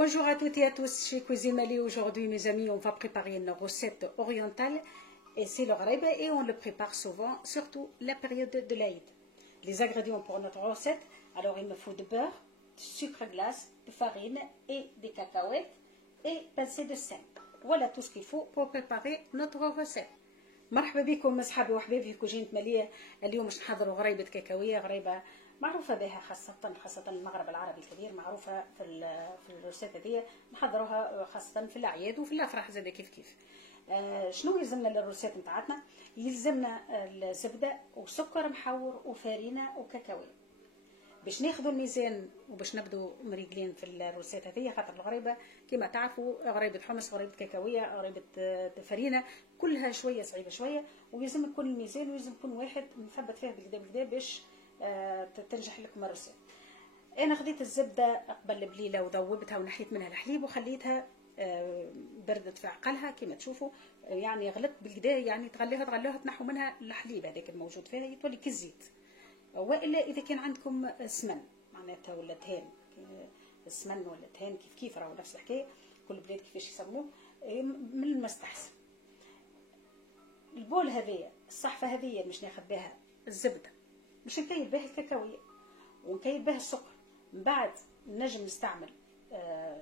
Bonjour à toutes et à tous, chez Cuisine Mali. Aujourd'hui, mes amis, on va préparer une recette orientale et c'est le gharib et on le prépare souvent, surtout la période de l'Aïd. Les ingrédients pour notre recette, alors il me faut de beurre, de sucre glace, de farine et des cacahuètes et pincée de sel. Voilà tout ce qu'il faut pour préparer notre recette. مرحبا بكم اصحابي وحبايبي في كوجينة مالية. اليوم باش نحضروا غريبة كاكاوية، غريبة معروفة بها خاصة المغرب العربي الكبير، معروفة في الروسيت هذه نحضروها خاصة في الأعياد وفي الأفراح زاد كيف. شنو يلزمنا للروسيت نتاعتنا؟ يلزمنا الزبدة وسكر محور وفارينة وكاكاوية باش ناخذوا الميزان وباش نبدو مريقلين في الروسيت هذه، خاطر الغريبه كما تعرفوا غريبه حمص، غريبه كاكاويه، غريبه فرينه، كلها شويه صعيبه شويه، ويلزم يكون الميزان ويلزم يكون واحد مثبت فيها بالكدا باش تنجح لكم الروسيت. انا خديت الزبده قبل بليله وذوبتها ونحيت منها الحليب وخليتها بردت في عقلها كما تشوفوا، يعني غلطت بالكدا، يعني تغلوها تنحوا منها الحليب هذاك الموجود فيها يتولي كالزيت. والا اذا كان عندكم سمن معناتها ولا دهان، السمن ولا دهان كيف راهو نفس الحكايه، كل بلاد كيفاش يسموه، من المستحسن. البول هذيا الصحفه هذيا باش ناخذ بها الزبده، باش نكيل بها الكاكاويه ونكيل بها السكر. من بعد نجم نستعمل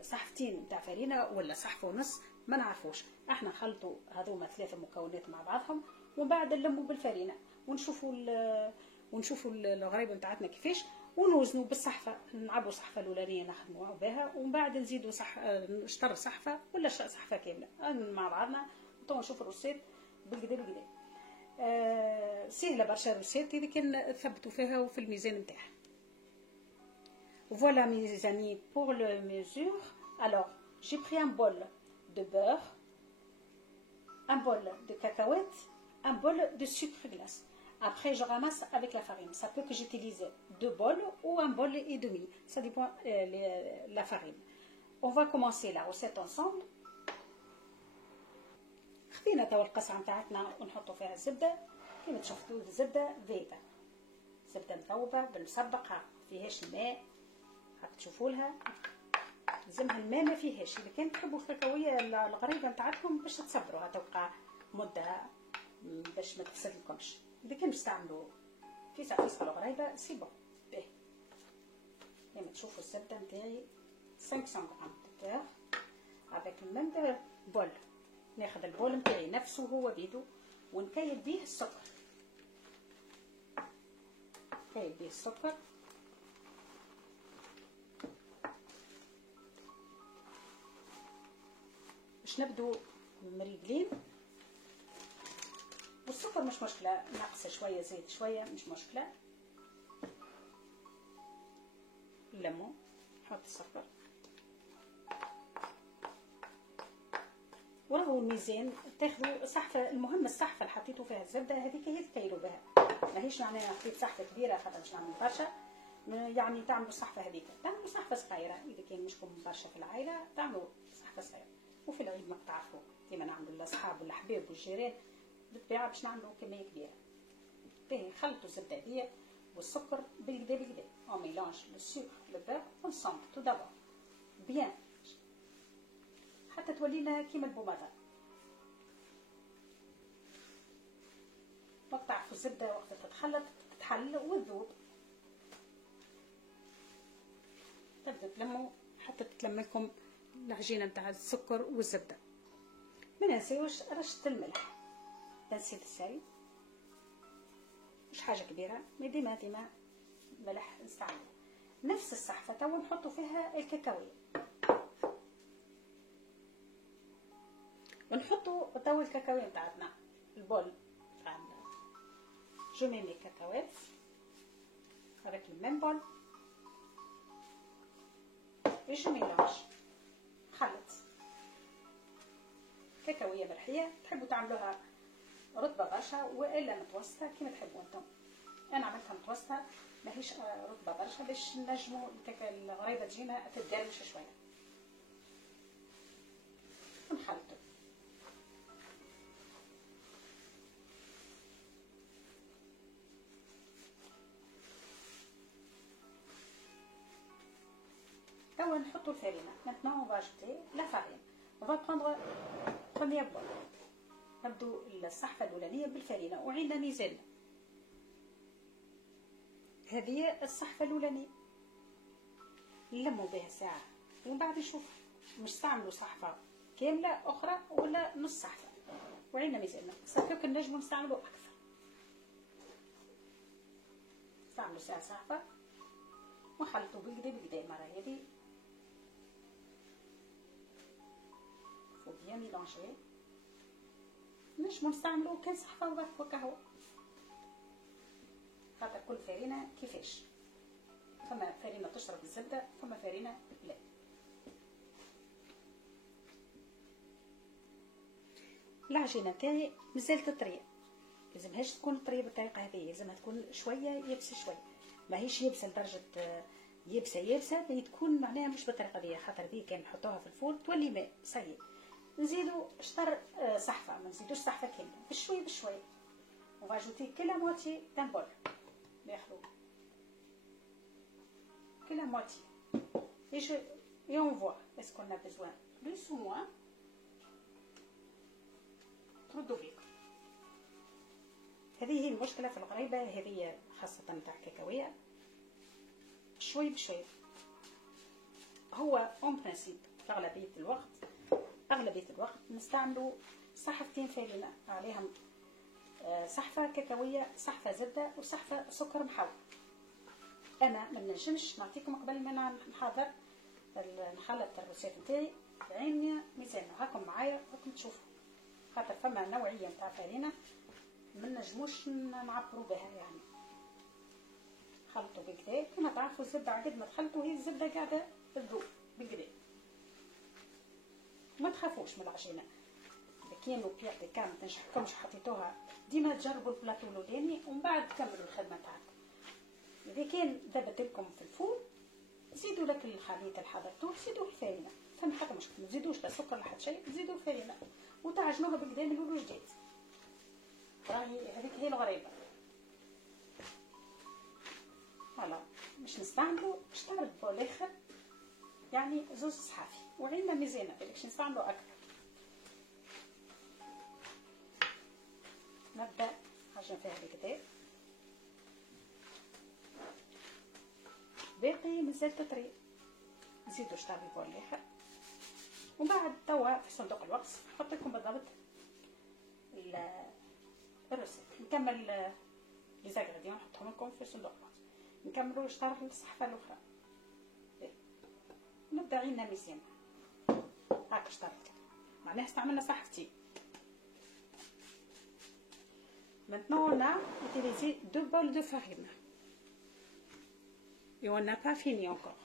صحفتين نتاع فرينه ولا صحفه ونص، ما نعرفوش، احنا نخلطوا هذوما ثلاثه مكونات مع بعضهم ومن بعد نلموا بالفرينه ونشوفوا الغريبه نتاعتنا كيفاش، ونوزنوا بالصحفه، نعبوا صحفه الاولانيه نخدموا بها ومن بعد نزيدوا شطر صحفه ولا صحفه كامله مع بعضنا، وتو نشوفوا الروسيت بالكدا. سهله برشا الروسيت اذا كان ثبتوا فيها وفي الميزان نتاعها. Voilà mes amis pour le mesure. Alors j'ai pris un bol de beurre, un bol de cacahuètes, un bol de sucre glace. Après, je ramasse avec la farine. Ça peut que j'utilise 2 bols ou un bol et demi. Ça dépend la farine. On va commencer la recette ensemble. خدينا توا القصعة نتاعتنا ونحطوا فيها الزبدة كما تشوفوا، الزبدة ذايبة، زبدة مذوبة بالمسبقة، فيهاش الماء، هاك تشوفوا لها لازمها الماء ما فيهاش. إذا كان تحبوا الكاكاوية الغريبة نتاعتكم باش تصبروها تبقى مدة باش ما تفسدلكمش. إذا كان تستعملوا في ساعة الغريبة سي بون باهي. كما تشوفوا الزبدة نتاعي 500 غرام دو بور افيك الميم بول. ناخذ البول نتاعي نفسه هو بيدو ونكيل بيه السكر، نكيل بيه السكر باش نبدو مريقلين. والسكر مش مشكلة، ناقصه شوية زيت شوية مش مشكلة. الليمون نحط السكر، وراهو الميزان تاخذوا صحفة، المهم الصحفة اللي حطيتوا فيها الزبدة هذيك هي تكيلوا بها، ماهيش معناها حطيت صحفة كبيرة خاطر باش نعمل برشا، يعني تعملوا الصحفة هذيك، تعملوا صحفة صغيرة إذا كان مشكم برشا في العائلة تعملوا صحفة صغيرة. وفي العيد ما تعرفوا كيما نعملوا للأصحاب والأحباب والجيران بالطبيعة باش نعملوا كمية كبيرة. باهي خلطوا الزبدة هذيا والسكر بالكدا on mélange le sucre le beurre ensemble tout d'abord bien حتى تولينا كيما البوماضة. وقت تعرفوا الزبدة وقت تتخلط تتحل وتذوب، تبدأ تلموا حتى تتلم لكم العجينة نتاع السكر والزبدة. ما ننساوش رشة الملح، تنسيت السل مش حاجة كبيرة، ديما ملح نستعمل. نفس الصحفة توا نحطوا فيها الكاكاوية ونحطوا توا الكاكاوية نتاعتنا البول تاعنا. جو مي مي كاكاويت avec le même bol et je mélange. خلط كاكاوية مرحية، تحبوا تعملوها رطبة برشا والا متوسطة كما تحبوا انتم. انا عملتها متوسطة ماهيش رطبة برشا باش نجموا الغريبة تجينا تتدرمش شوية. ونخلطوا توا توا نحطوا الفارينه. maintenant on va ajouter la farine. on va prendre première boîte. نبدو الصحفه الاولانيه بالفارينه وعندنا ميزان. هذه الصحفه الاولانيه نلموا بها ساعه ومن بعد نشوف مش نستعملوا صحفه كامله اخرى ولا نص صحفه. وعندنا ميزان صافي نجموا نستعملوا اكثر. نستعملوا ساعه صحفه ونخلطوا بكدا المره هذه. faut bien mélanger. نجموا نستعملوا كان صحفه وبرك وكهو خاطر كل فارينه كيفاش. فما فارينه تشرب الزبده فما فارينه لا. العجينه تاعي مازالت طريه، لازمهاش تكون طريه بالطريقه هذه، لازمها تكون شويه يابسه شويه، ماهيش يابسه لدرجه يابسه بين تكون معناها مش بالطريقه دي. خاطر دي كان نحطوها في الفور تولي ماء صحيح. نزيدو شطر صحفه، ما نزيدوش صحفه كامله، بشوي بشوي. on va ajouter que la moitié d'un bol. ناخذ que la moitié et on voit est-ce qu'on a besoin plus ou moins. تردوا بيكم. هذه هي المشكله في الغريبه هذه خاصه تاع الكاكاويه. شوي بشوي. هو اون برانسيب اغلبيه الوقت نستعملوا صحفتين فارينه عليهم صحفه كاكاويه، صحفه زبده وصحفه سكر محوى. انا ما نجمش نعطيكم قبل ما نحضر نخلط الروسيت نتاعي بعين ميزان. هاكم معايا راكم تشوفوا خاطر فما نوعيه نتاع فارينه ما نجموش نعبروا بها. يعني خلطوا بكدا كما تعرفوا الزبده عقد ما تخلطوا هي الزبده قاعده تذوب بكدا. ما تخافوش من العجينه، اذا كانوا بيع دي كام تنجحكمش حطيتوها ديما تجربوا البلاطو الاولاني ومن بعد تكملوا الخدمه تاعكم. اذا كان ذبت لكم في الفور زيدوا لك الخليط اللي حضرتوه زيدوا الفارينه، فما حتى مشكل. ما تزيدوش لا سكر لا حتى شيء، تزيدوا الفارينه وتعجنوها بكدا من الاول وجديد. راهي هذيك هي الغريبه. فوالا مش نستعملوا شطر بولاخر يعني زوز صحافي وعندنا ميزانه باش نستعملوا اكثر. نبدا عجن فيها بكدا باقي مازال تطري. نزيدو شطر بولاخر ومن بعد توا في صندوق الوصف نحط لكم بالضبط الرسم. نكمل لي زانغريديون نحطهم لكم في صندوق الوصف. نكملوا شطر الصحفه الاخرى. نبدا عينا ميزان هاك شطرت معناها استعملنا صحفتين. maintenant on a utilisé 2 bols de farine et on n'a pas fini encore.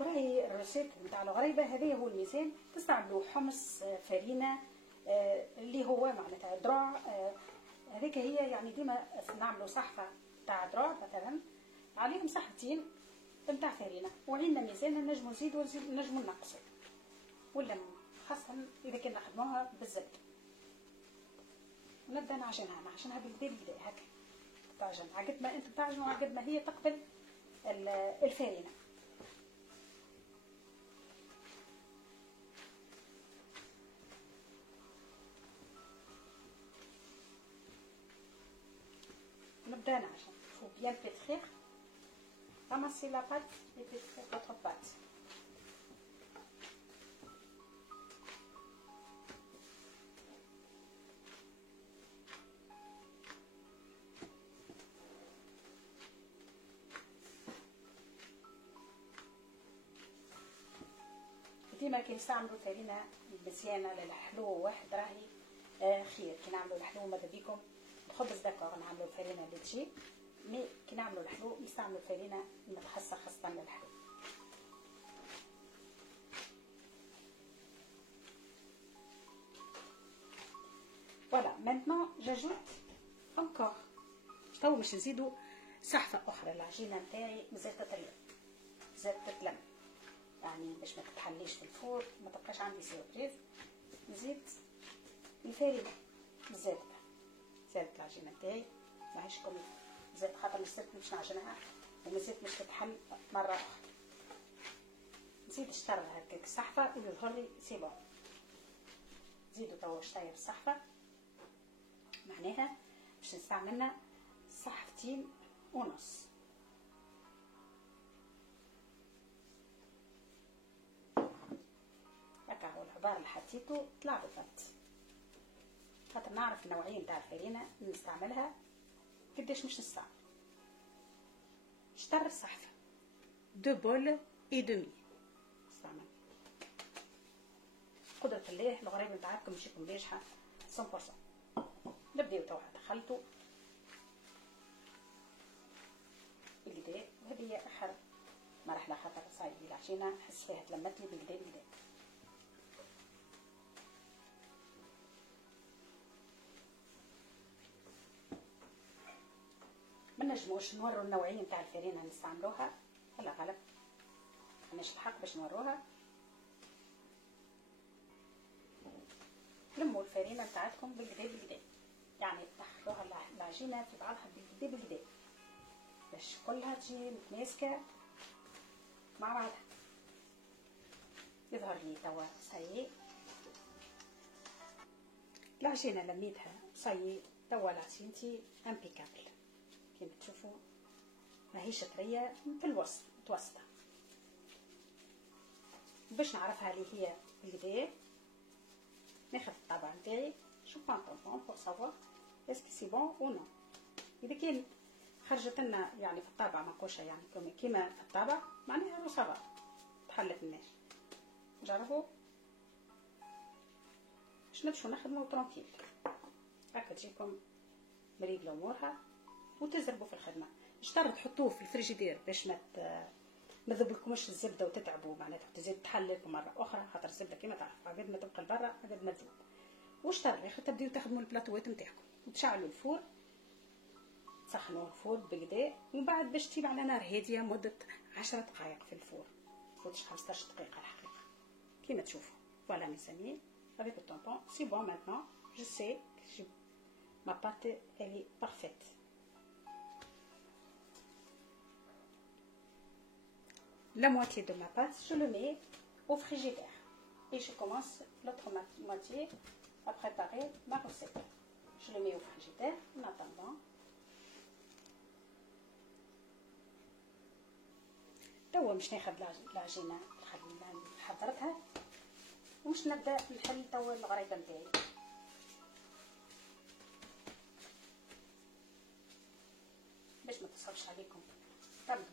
وراهي الروسيت نتاع الغريبه هذه هو الميزان. تستعملوا حمص فارينه اللي هو معناتها دروع. هذيك هي يعني ديما نعملوا صحفه تاع دروع مثلا عليهم صحفتين نتاع فارينه وعندنا ميزان نجموا نزيدوا نجموا نقصوا ولا خاصه اذا كنا نخدموها بالزبده. ونبدا نعجنها بالبدا هكا تعجن عقد ما انت تعجن وعقد ما هي تقبل الفارينه. نبدا نعجن. faut bien pétrir. Ramassez la pâte et pétrir votre pâte. ديما كي نستعملوا فارينه مزيانه للحلو واحد راهي خير. كي نعملوا الحلو ماذا بيكم الخبز داكور نعملوا الفارينه اللي تجي، مي كي نعملوا الحلو نستعملوا الفارينه متخصصه خاصه للحلو. فوالا maintenant j'ajoute encore. تو باش نزيدوا صحفه اخرى. العجينه نتاعي مازال طريه مازال تتلم يعني باش ما تتحليش في الفور ما تبقاش عندي سيربريز. نزيد الفارينه زادت العجينه نتاعي ماهيش كم زاد خاطر نستنى باش نعجنها ومازالت مش تتحل مرة أخرى. نزيد نشطر هكاك الصحفة ويظهر لي سي بون. نزيدو توا شطير الصحفة، معناها باش نستعملنا صحفتين ونص. هكا هو العبار اللي حطيته طلع بالضبط، خاطر نعرف النوعية نتاع الفرينة اللي نستعملها قداش مش نستعمل. شطر الصحفة 2 بول اي دمي نستعمل. قدرة الله الغريبة نتاعكم مش يكون ناجحة 100%. نبداو توا دخلتو بالكدا، وهذه هي اخر مرحلة خاطر صايب العجينة نحس فيها تلمت لي بالكدا بالكدا. منجموش نورو النوعية نتاع الفرينة نستعملوها ولا غلط، ماناش الحق باش نوروها. لموا الفرينة نتاعتكم بالكدا بالكدا، يعني دخلوها العجينة في بعضها بالكدا بالكدا باش كلها تجي متماسكة مع بعضها. يظهر لي توا صايي العجينة لميتها صايي. توا العجينتي امبيكابل كيما تشوفوا، ماهيش طرية في الوسط متوسطة. باش نعرفها اللي هي بالكدا ناخذ الطابع نتاعي شو بان طونطون بور سافوار اسكو سي بون او نو. اذا كان خرجت لنا يعني في الطابع منقوشه يعني كيما في الطابع معناها سافا تحلت الناش. نجربوا باش نمشو نخدمو ترونكيل هكا تجيكم مريقله امورها وتزربوا في الخدمه. اشترط تحطوه في الفريجيدير باش ما تذوبلكمش الزبده وتتعبوا، معناتها تزيد تحلل مره اخرى خاطر الزبده كيما تعرف قبل ما تبقى لبرا قبل ما تذوب. واشترط الاخر تبداو تخدموا البلاطوات نتاعكم وتشعلوا الفور، تسخنوا الفور بالكدا، ومن بعد باش تجيب على نار هاديه مده 10 دقائق في الفور، تفوتش 15 دقيقه الحقيقه كيما تشوفوا. فوالا ميز امي avec le tampon c'est bon. Maintenant je sais que ma pâte elle est parfaite. La moitié de ma pâte je le mets au frigidaire et je commence l'autre moitié à préparer ma recette. Je le mets au frigidaire en attendant. توا مش ناخذ العجينه حضرتها ومش نبدا نحل توا الغريبه نتاعي. باش ما تصعبش عليكم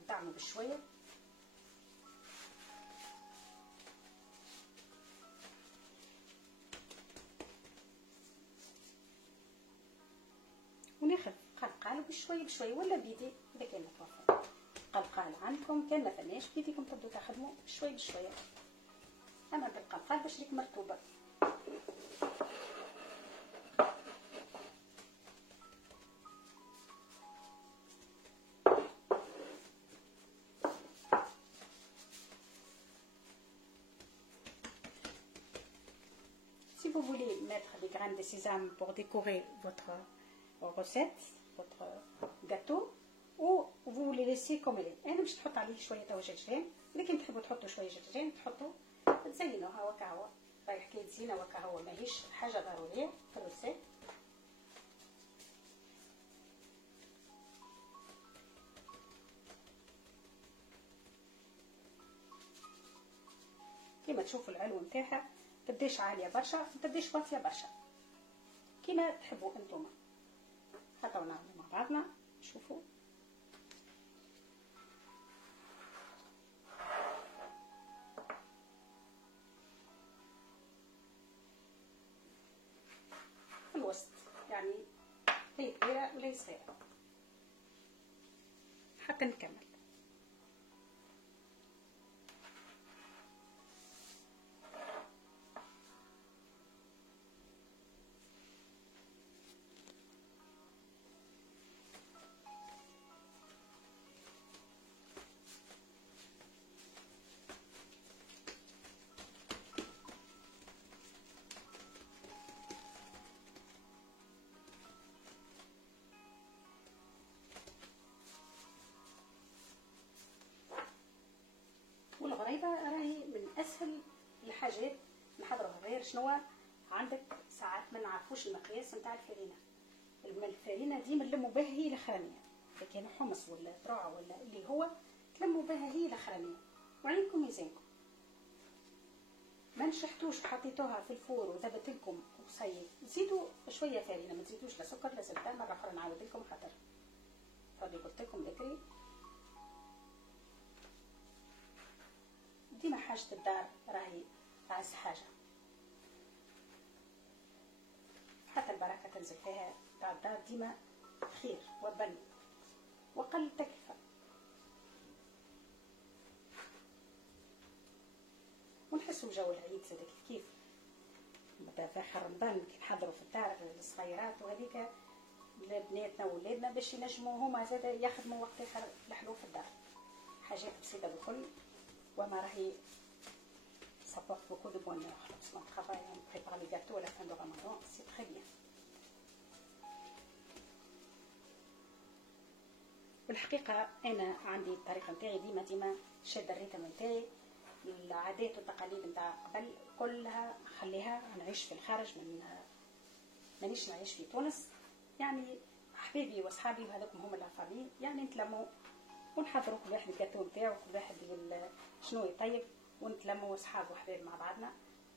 تعملوا بشويه. وناخذ قلقال بشويه بشويه ولا بيدي اذا كان متوفر قلقال عندكم، كان ما فماش بيديكم تبدو تخدموا بشويه بشويه. اما بالقلقال باش ليك مرطوبه. Si vous voulez mettre des graines de sésame pour décorer votre recette, votre gâteau, ou vous les laissez comme elle est. انا مش نحط عليه شويه توا جاجين، لكن تحبوا تحطوا شويه جاجين تحطوا تزينوها وكهو. راهي حكايه زينه وكهو ماهيش حاجه ضروريه في الرسيت. كيما تشوفوا العلو نتاعها تبداش عاليه برشا تبداش واطيه برشا كيما تحبوا انتم. هكا ونعملوا مع بعضنا. شوفوا في الوسط، يعني هي كبيره ولا صغيره حتى نكمل. الغريبه راهي من اسهل الحاجات نحضروها، غير شنو عندك ساعات ما نعرفوش المقياس نتاع الفرينه. الفرينه ديما نلموا بها هي الاخرانيه، اذا كان حمص ولا ذرع ولا اللي هو تلموا بها هي الاخرانيه، وعليكم ميزانكم. ما نشحتوش وحطيتوها في الفور وذبت لكم وصيب، زيدوا شويه فرينه، ما تزيدوش لا سكر لا زبده. مره اخرى نعاود لكم خاطر فضي قلت لكم ذكري. ديما حاجه الدار راهي اعز حاجه، حتى البركه تنزل فيها تاع الدار ديما خير وبن وقل تكلفه. ونحسوا جو العيد زاد كيف بدا في اخر رمضان كي نحضروا في الدار الصغيرات وهذيك لبناتنا وولادنا باش ينجموا هما زاد يخدموا وقت اخر الحلو في الدار. حاجات بسيطه بكل، وما راهي ça porte beaucoup de bonheur. Lorsqu'on travaille, on prépare les gâteaux à la fin de Ramadan, c'est très bien. والحقيقه انا عندي الطريقه نتاعي ديما شاده الريتم نتاعي. العادات والتقاليد نتاع قبل كلها خليها، نعيش في الخارج، مانيش نعيش في تونس. يعني احبابي واصحابي وهذوكم هما لافامي، يعني نتلموا ونحضروا كل واحد الجاتو نتاعو، كل واحد يقول شنو يطيب، ونتلموا اصحاب وحباب مع بعضنا،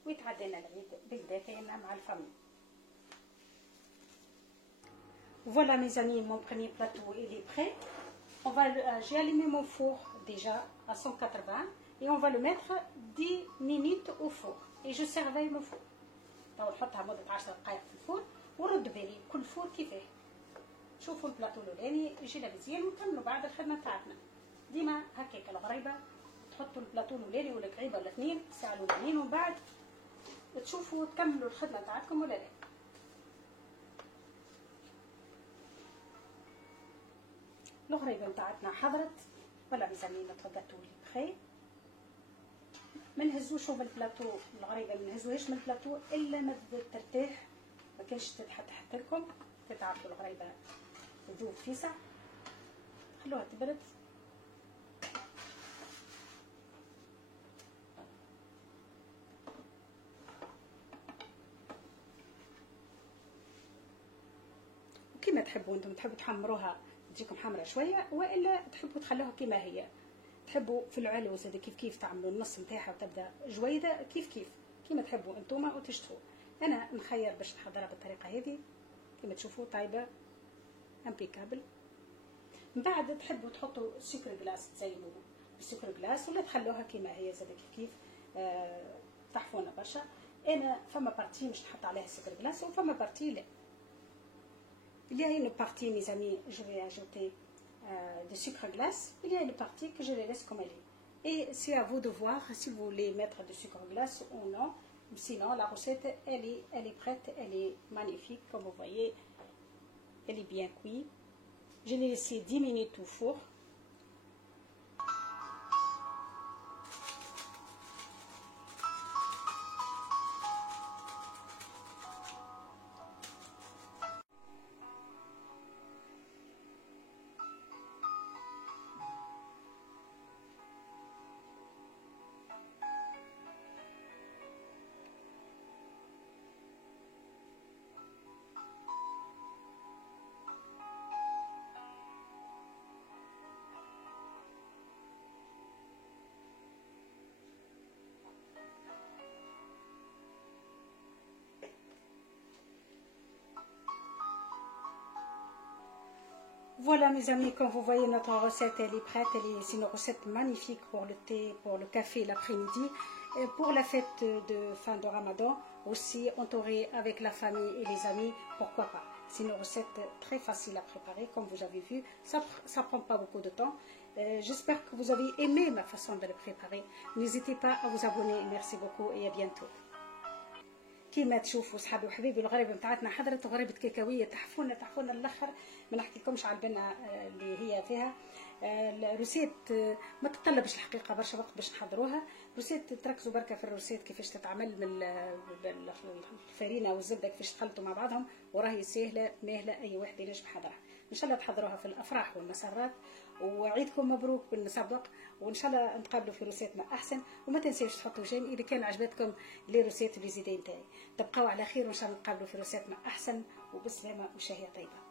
ويتعدينا العيد بالدافئنا مع الفامي. Voilà mes amis, mon premier plateau il est prêt. J'ai allumé mon four déjà à 180 et on va le mettre 10 minutes au four et je surveille le four. تو نحطها مدة 10 دقائق في الفور ونرد بالي كل فور كيفاه. شوفوا البلاطو الاولاني يجينا مزيان ونكملوا بعد الخدمة تاعتنا. ديما هكاك الغريبة تحطوا البلاطو الاولاني ولا كعيبة ولا اثنين الساعة الاولانيين، ومن بعد تشوفوا تكملوا الخدمة تاعتكم ولا لا. الغريبة نتاعتنا حضرت ولا ميزانية نتغداتو لي بخير. ما نهزوش من البلاطو الغريبة، ما نهزوهاش من البلاطو الا ما ترتاح، ما كانش تتحط لكم تتعرفوا الغريبة تذوب فيسع. خلوها تبرد. وكما تحبوا انتم، تحبوا تحمروها تجيكم حمرة شوية، والا تحبوا تخلوها كما هي. تحبوا في العلو زاد كيف تعملوا النص نتاعها وتبدا جويده كيف كيما تحبوا انتوما وتشتهوا. انا نخير باش نحضرها بالطريقه هذه كيما تشوفوا طايبه امبيكابل. من بعد تحبوا تحطوا سكر جلاس تزينوا بالسكر جلاس، ولا تخلوها كيما هي زاد كيف تحفونا برشا. انا فما بارتي مش نحط عليها سكر جلاس وفما بارتي لا. Il y a une partie, mes amis, je vais ajouter de sucre glace. Il y a une partie que je les laisse comme elle est. Et c'est à vous de voir si vous voulez mettre de sucre glace ou non. Sinon, la recette, elle est prête, elle est magnifique. Comme vous voyez, elle est bien cuite. Je l'ai laissé 10 minutes au four. Voilà mes amis, comme vous voyez notre recette elle est prête, c'est une recette magnifique pour le thé, pour le café l'après-midi, et pour la fête de fin de Ramadan, aussi entourée avec la famille et les amis, pourquoi pas. C'est une recette très facile à préparer, comme vous avez vu, ça prend pas beaucoup de temps. J'espère que vous avez aimé ma façon de le préparer. N'hésitez pas à vous abonner, merci beaucoup et à bientôt. كيما تشوفوا صحابي وحبيبي الغريبه نتاعتنا حضرت غريبه كيكاويه تحفونا الاخر. ما نحكيلكمش على البنه اللي هي فيها الروسيت، ما تطلبش الحقيقه برشا وقت باش نحضروها. روسيت تركزوا بركه في الروسيت كيفاش تتعمل من الفرينه والزبده كيفاش تخلطوا مع بعضهم، وراهي سهله ماهله اي واحد ينجم يحضرها. ان شاء الله تحضروها في الافراح والمسرات. وعيدكم مبروك بالمسابق، وان شاء الله نتقابلوا في روسيت ما احسن. وما تنسيوش تحطوا جيم اذا كان عجبتكم لي روسيت ولي زيدين تاعي. تبقاو على خير، وان شاء الله نتقابلوا في روسيت ما احسن، وبسلامه وشهيه طيبه.